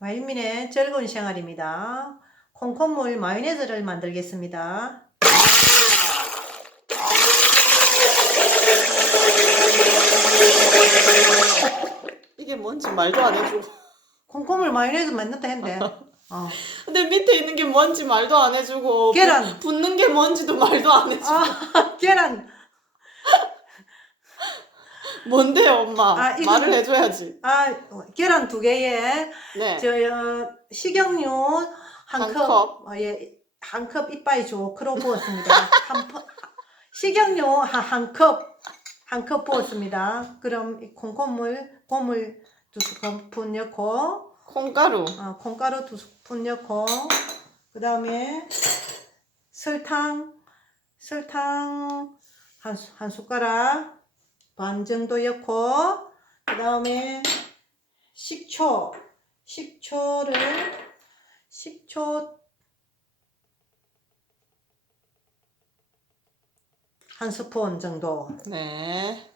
마일민의 즐거운 생활입니다. 콩콩물 마요네즈를 만들겠습니다. 이게 뭔지 말도 안 해주고. 콩콩물 마요네즈 만든다 했는데. 어. 근데 밑에 있는 게 뭔지 말도 안 해주고. 계란. 부- 붓는 게 뭔지도 말도 안 해주고. 아, 계란. 뭔데요, 엄마? 아, 이거는- 말을 해줘야지. 아, 계란 두 개에 네. 저 어, 식용유 한, 한 컵, 컵. 어, 예, 한 컵 이빠이 조크로 부었습니다. 한 퍼, 식용유 한, 한 컵, 한 컵 부었습니다. 그럼 이 콩고물, 고물 두 스푼 넣고, 콩가루. 어, 콩가루 두 스푼 넣고, 그 다음에 설탕, 설탕 한, 수- 한 숟가락 반 정도 넣고, 그 다음에 식초, 식초를, 식초 한 스푼 정도. 네.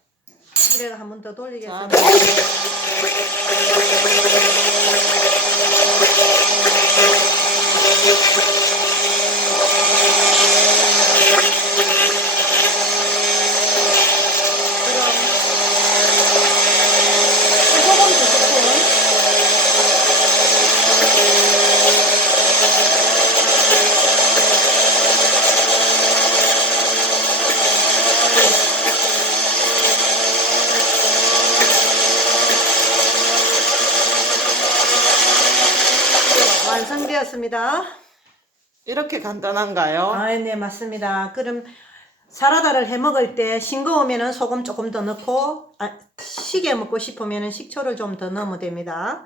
이래가 한번더 자, 돌리겠습니다. 그럼 소금 두 스푼. 완성되었습니다. 이렇게 간단한가요? 아, 네, 맞습니다. 그럼 사라다를 해 먹을 때 싱거우면은 소금 조금 더 넣고 아, 시게 먹고 싶으면은 식초를 좀 더 넣으면 됩니다.